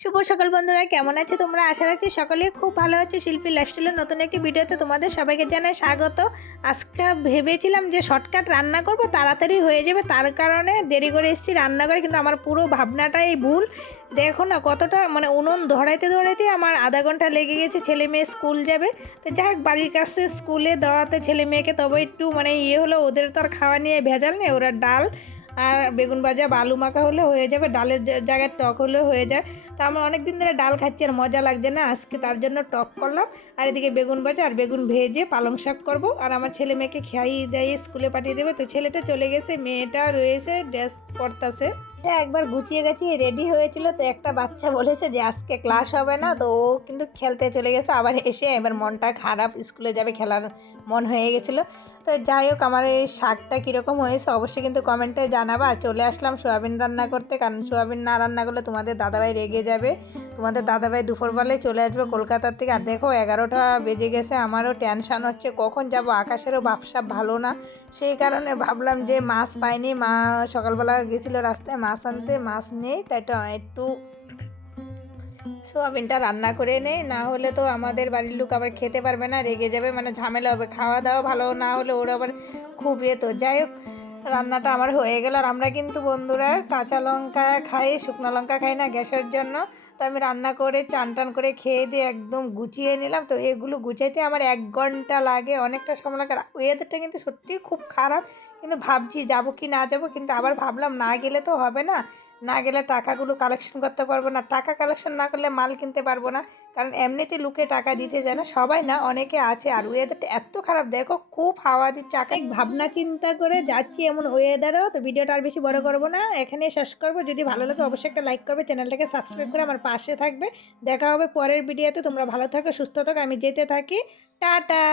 শুভ সকাল বন্ধুরা, কেমন আছে তোমরা? আশা রাখছি সকলে খুব ভালো আছে। শিল্পী লাইফস্টাইলের নতুন একটি ভিডিওতে তোমাদের সবাইকে জানাই স্বাগত। আজকে ভেবেছিলাম যে শর্টকাট রান্না করব, তাড়াতাড়ি হয়ে যাবে, তার কারণে দেরি করে এসেছি রান্না করে, কিন্তু আমার পুরো ভাবনাটাই ভুল। দেখো না কতটা উনুন ধরাইতে ধরাইতে আমার আধা ঘন্টা লেগে গেছে। ছেলে মেয়ে স্কুল যাবে, তো যাই হোক বাড়ির কাছে স্কুলে দেওয়াতে ছেলে মেয়েকে তবে একটু হলো, ওদের তো আর খাওয়া নিয়ে ভেজাল নেই। ওরা ডাল আর বেগুন ভাজা বা আলু মাখা হলে হয়ে যাবে, ডালের জায়গায় টক হলেও হয়ে যায়। তো আমরা অনেক দিন ধরে ডাল খাচ্ছি আর মজা লাগছে না, আজকে তার জন্য টক করলাম। আর এদিকে বেগুন ভাজা আর বেগুন ভেজে পালং শাক করবো। আর আমার ছেলে মেয়েকে খাইয়ে দিয়ে স্কুলে পাঠিয়ে দেবো। তো ছেলেটা চলে গেছে, মেয়েটা রয়েছে, ড্রেস পরতাছে। এটা একবার গুছিয়ে গেছিয়ে রেডি হয়েছিল, তো একটা বাচ্চা বলেছে যে আজকে ক্লাস হবে না, তো ও কিন্তু খেলতে চলে গেছে। আবার এসে এবার মনটা খারাপ, স্কুলে যাবে, খেলার মন হয়ে গেছিলো। তো যাই হোক, আমার এই শাকটা কীরকম হয়েছে অবশ্যই কিন্তু কমেন্টে জানাবা। আর চলে আসলাম সোয়াবিন রান্না করতে, কারণ সোয়াবিন না রান্না করলে তোমাদের দাদাভাই রেগে যাবে। তোমাদের দাদাভাই দুপুরবেলায় চলে আসবে কলকাতার থেকে। আর দেখো 11টা বেজে গেছে, আমারও টেনশান হচ্ছে কখন যাব, আকাশেরও ভাবসাব ভালো না। সেই কারণে ভাবলাম যে মাছ পাইনি, মা সকালবেলা গেছিলো রাস্তায় মাছ আনতে, মাছ নেই, তাই তো একটু সোয়াবিনটা রান্না করে নেই, না হলে তো আমাদের বাড়ির লোক আবার খেতে পারবে না, রেগে যাবে, ঝামেলা হবে। খাওয়া দাওয়া ভালো না হলে ওরা আবার খুব তো যাই হোক, রান্নাটা আমার হয়ে গেল। আর আমরা কিন্তু বন্ধুরা কাঁচা লঙ্কা খাই, শুকনো লঙ্কা খাই না গ্যাসের জন্য। তো আমি রান্না করে চান টান করে খেয়ে দিয়ে একদম গুছিয়ে নিলাম। তো এগুলো গুছাইতে আমার 1 ঘন্টা লাগে, অনেকটা সময় লাগে। ওয়েদারটা কিন্তু সত্যিই খুব খারাপ, কিন্তু ভাবছি যাব কি না যাব, কিন্তু আবার ভাবলাম না গেলে তো হবে না, না গেলে টাকাগুলো কালেকশন করতে পারবো না, টাকা কালেকশন না করলে মাল কিনতে পারবো না। কারণ এমনিতে লোকে টাকা দিতে যায় না, সবাই না, অনেকে আছে। আর ওয়েদারটা এত খারাপ, দেখো খুব হাওয়া দিচ্ছে, আকাশ ভাবনা চিন্তা করে যাচ্ছি এমন ওয়েদারও। তো ভিডিওটা আর বেশি বড় করবো না, এখানে শেষ করবো। যদি ভালো লাগে অবশ্যই একটা লাইক করবে, চ্যানেলটাকে সাবস্ক্রাইব করে আমার পাশে থাকবে। দেখা হবে পরের ভিডিওতে। তোমরা ভালো থাকো, সুস্থ থাকো, আমি যেতে থাকি। টাটা।